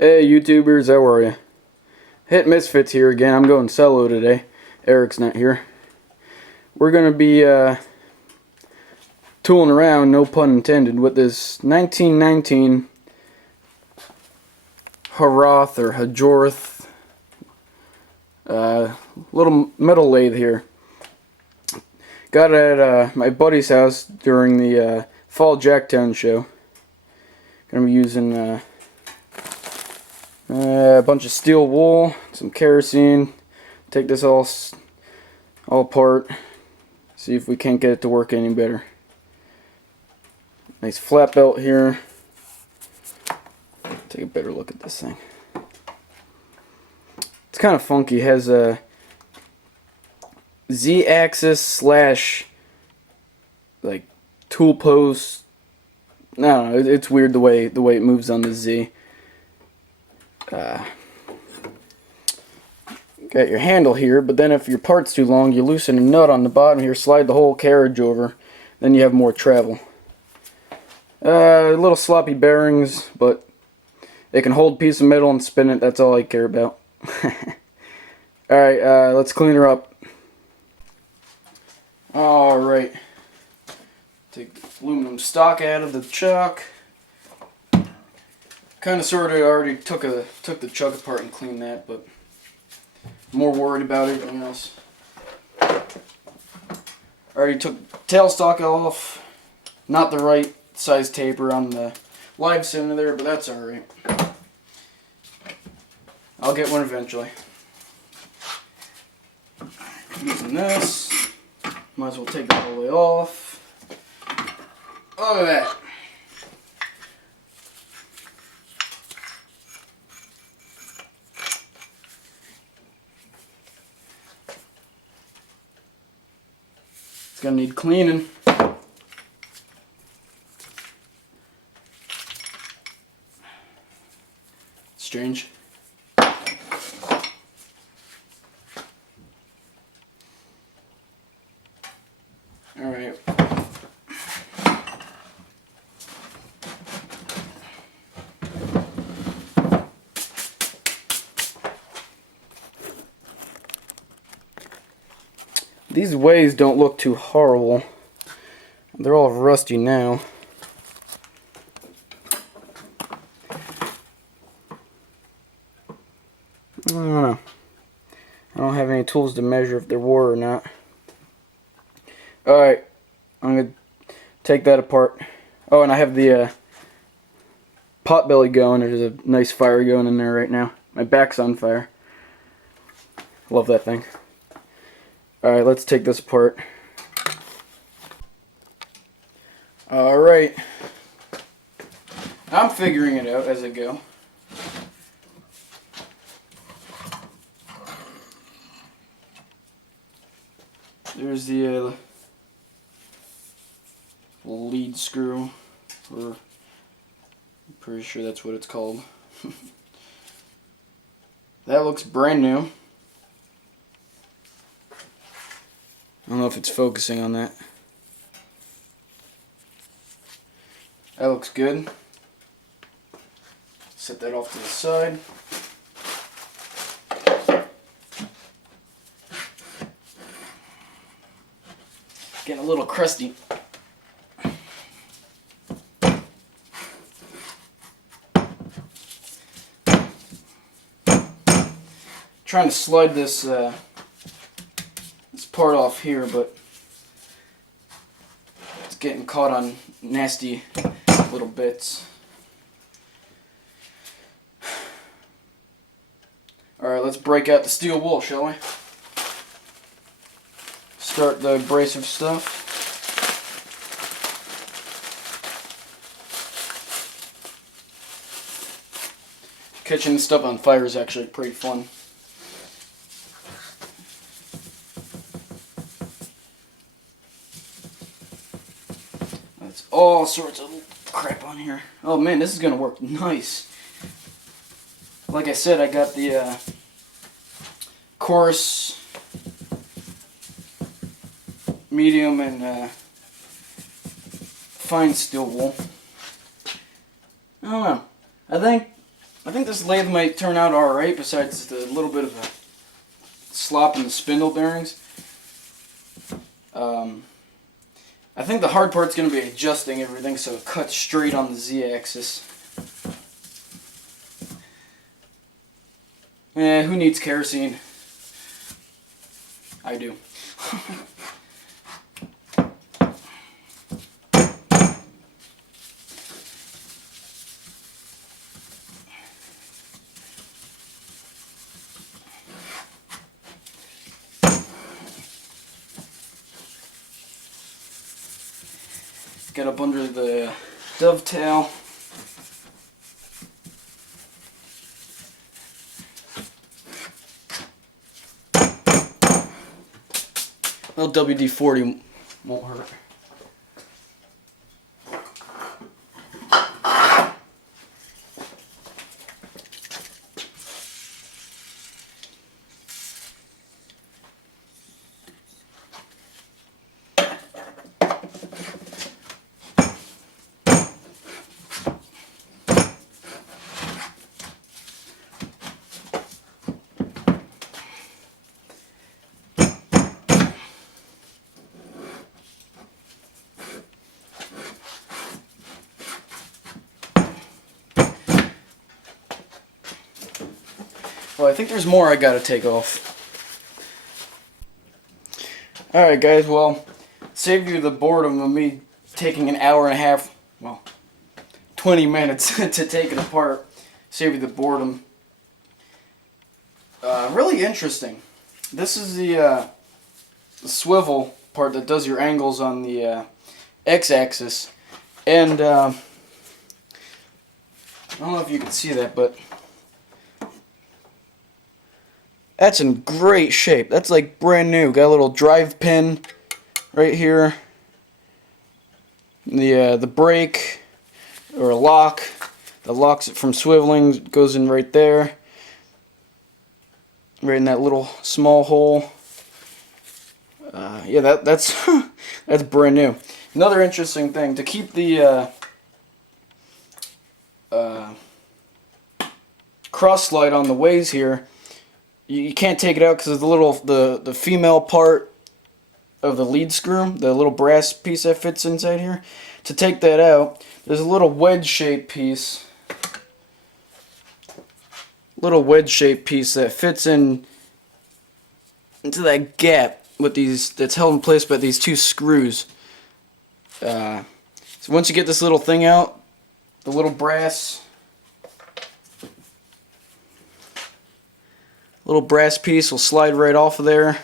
Hey YouTubers, how are you? Hit Misfits here again. I'm going solo today. Eric's not here. We're going to be tooling around, no pun intended, with this 1919 Hjorth or Hjorth little metal lathe here. Got it at my buddy's house during the fall Jacktown show. Gonna be using a bunch of steel wool, some kerosene. Take this all apart. See if we can't get it to work any better. Nice flat belt here. Take a better look at this thing. It's kind of funky. It has a Z-axis slash like tool post. No, it's weird the way it moves on the Z. Got your handle here, but then if your part's too long, you loosen a nut on the bottom here, slide the whole carriage over, then you have more travel. Little sloppy bearings, but they can hold a piece of metal and spin it. That's all I care about. Alright, let's clean her up. Alright. Take the aluminum stock out of the chuck. Kind of sort of already took the chuck apart and cleaned that, but I'm more worried about everything else. Already took tailstock off. Not the right size taper on the live center there, but that's alright. I'll get one eventually. Using this. Might as well take it all the way off. Look at that. It's gonna need cleaning. Strange. Alright. These ways don't look too horrible. They're all rusty now. I don't know. I don't have any tools to measure if there were or not. Alright, I'm going to take that apart. Oh, and I have the pot belly going. There's a nice fire going in there right now. My back's on fire. Love that thing. Alright, let's take this apart. Alright. I'm figuring it out as I go. There's the lead screw, or I'm pretty sure that's what it's called. That looks brand new. I don't know if it's focusing on that. That looks good. Set that off to the side. Getting a little crusty. Trying to slide this part off here, but it's getting caught on nasty little bits. Alright, let's break out the steel wool, shall we? Start the abrasive stuff. Catching stuff on fire is actually pretty fun. That's all sorts of crap on here. Oh man, this is gonna work nice. Like I said, I got the coarse, medium, and fine steel wool. I don't know. I think I think this lathe might turn out alright, besides the little bit of a slop in the spindle bearings. I think the hard part's going to be adjusting everything so it cuts straight on the Z-axis. Who needs kerosene? I do. Get up under the dovetail. A little WD-40 won't hurt. Well, I think there's more I gotta take off. Alright guys, well, save you the boredom of me taking an hour and a half, well, 20 minutes to take it apart. Save you the boredom. Really interesting. This is the swivel part that does your angles on the x-axis. And I don't know if you can see that, but that's in great shape. That's like brand new. Got a little drive pin right here. The brake or a lock that locks it from swiveling goes in right there. Right in that little small hole. Yeah, that's that's brand new. Another interesting thing, to keep the cross slide on the ways here, you can't take it out because of the female part of the lead screw, the little brass piece that fits inside here. To take that out, there's a little wedge-shaped piece. That fits into that gap with that's held in place by these two screws. So once you get this little thing out, the little brass piece will slide right off of there.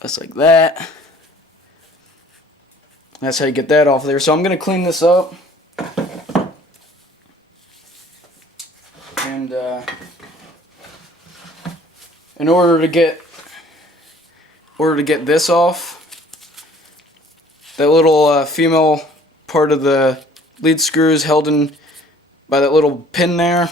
Just like that. That's how you get that off there. So I'm going to clean this up. And in order to get this off, that little female part of the lead screw is held in by that little pin there.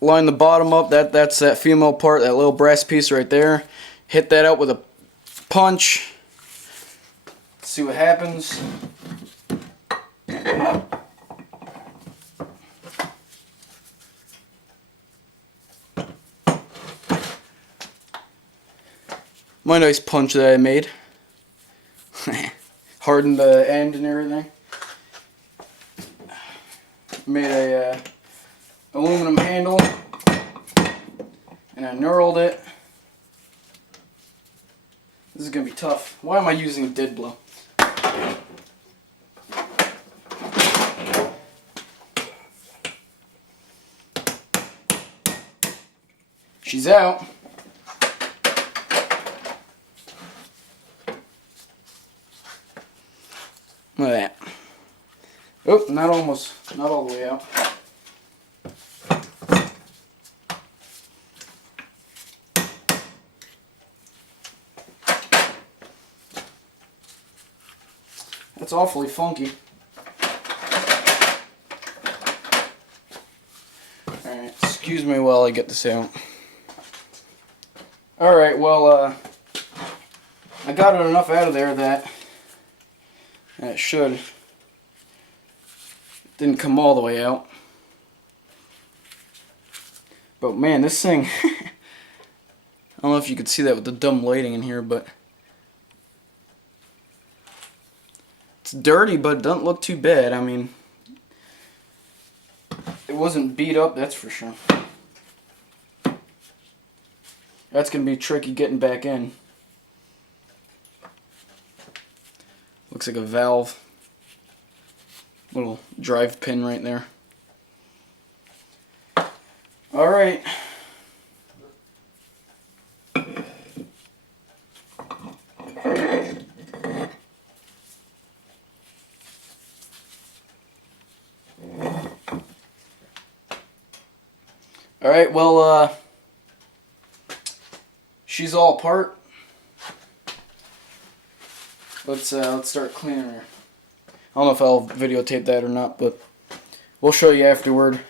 Line the bottom up. That's that female part, that little brass piece right there. Hit that out with a punch. See what happens. My nice punch that I made. Hardened the end and everything. Made a aluminum handle and I knurled it. This is gonna be tough. Why am I using a dead blow? She's out. Look at that. Oh, not all the way out. That's awfully funky. Alright, excuse me while I get this out. Alright, well, I got enough out of there that And it should. It didn't come all the way out. But man, this thing, I don't know if you could see that with the dumb lighting in here, but it's dirty, but it doesn't look too bad. I mean, it wasn't beat up, that's for sure. That's going to be tricky getting back in. Looks like a valve. Little drive pin right there. Alright. Alright, well, she's all apart. Let's start cleaning her. I don't know if I'll videotape that or not, but we'll show you afterward.